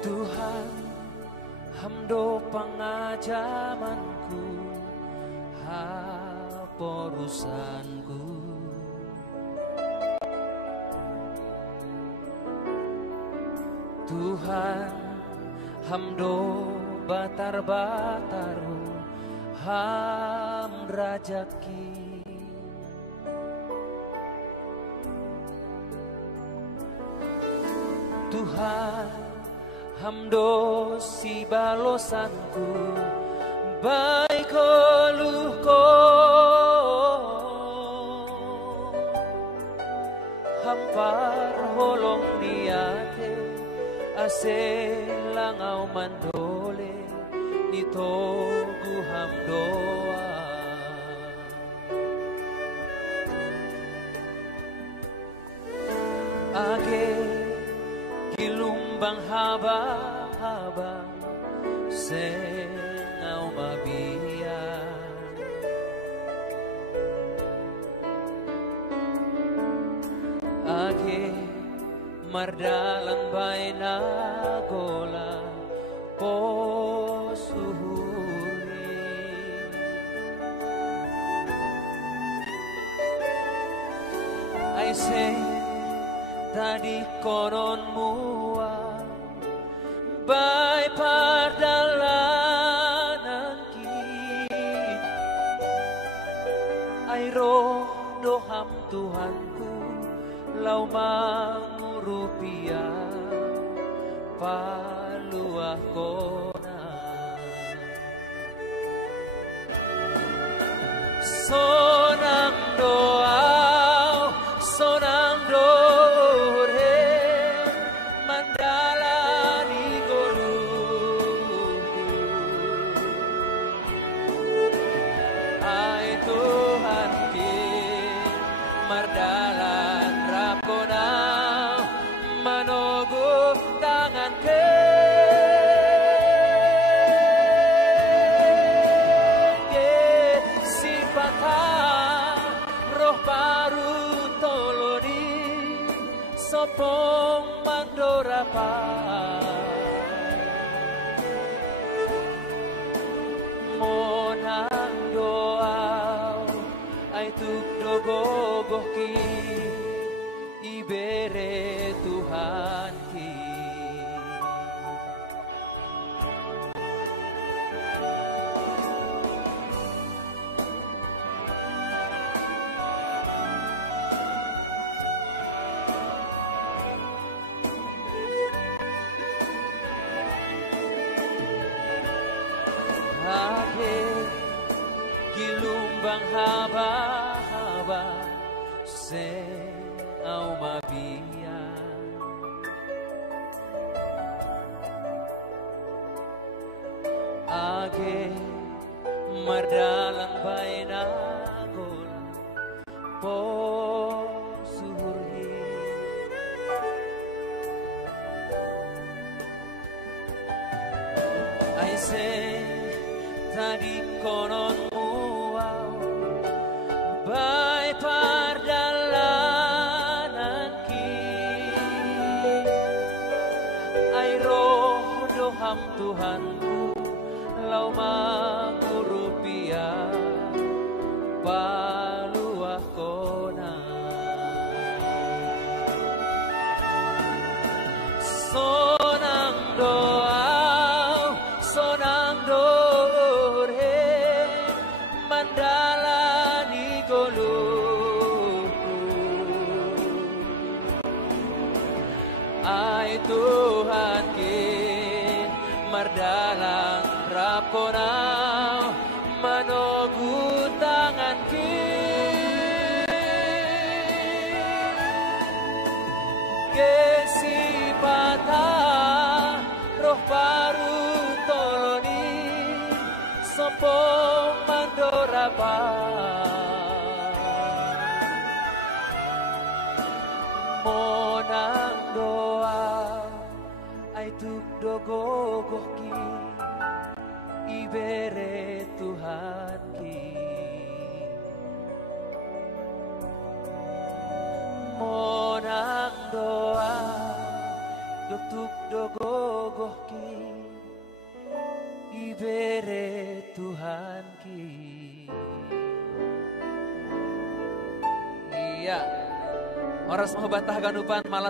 Tuhan, hamdo pangajamanku, haporusanku. Tuhan, hamdo batar-bataru, ham rajaki. Tuhan, hamdo si balosanku, baik oluhko, hampar holong niate, ase langau mandole, nitogu hamdoa. Age gilumbang haba-haba sengau mabia, age mardalan baina gola posuhuri, I say tadi konon mua bay pardalanan ki, ay roh doham Tuhanku lau mangurupia paluah kona. Sonang doa, sonang dore, mandala di goluku. Ay Tuhan ki mardalan rapona, manogu tangan ke. Sopong mandorapa, monang doa, ay tukdogogoh ki, ibere Tuhan ki. Gilumbang haba-haba sengau mabia, age mardalang baina gola posuhuri, I say tadi konon bay pardalanan ki, ay roh doham Tuhanku lau mangurupia paluah kona. Sonang doa, sonang dore, mandala ay Tuhan kin mardalang rapkona, manogu tangan kin kesipata roh baru toloni sopong mandorapa, monang doa ay tukdogogoh ki, ibere Tuhan ki. Monang doa tukdogogoh bere Tuhan ki. Iya. Oras mau batah ganupan malas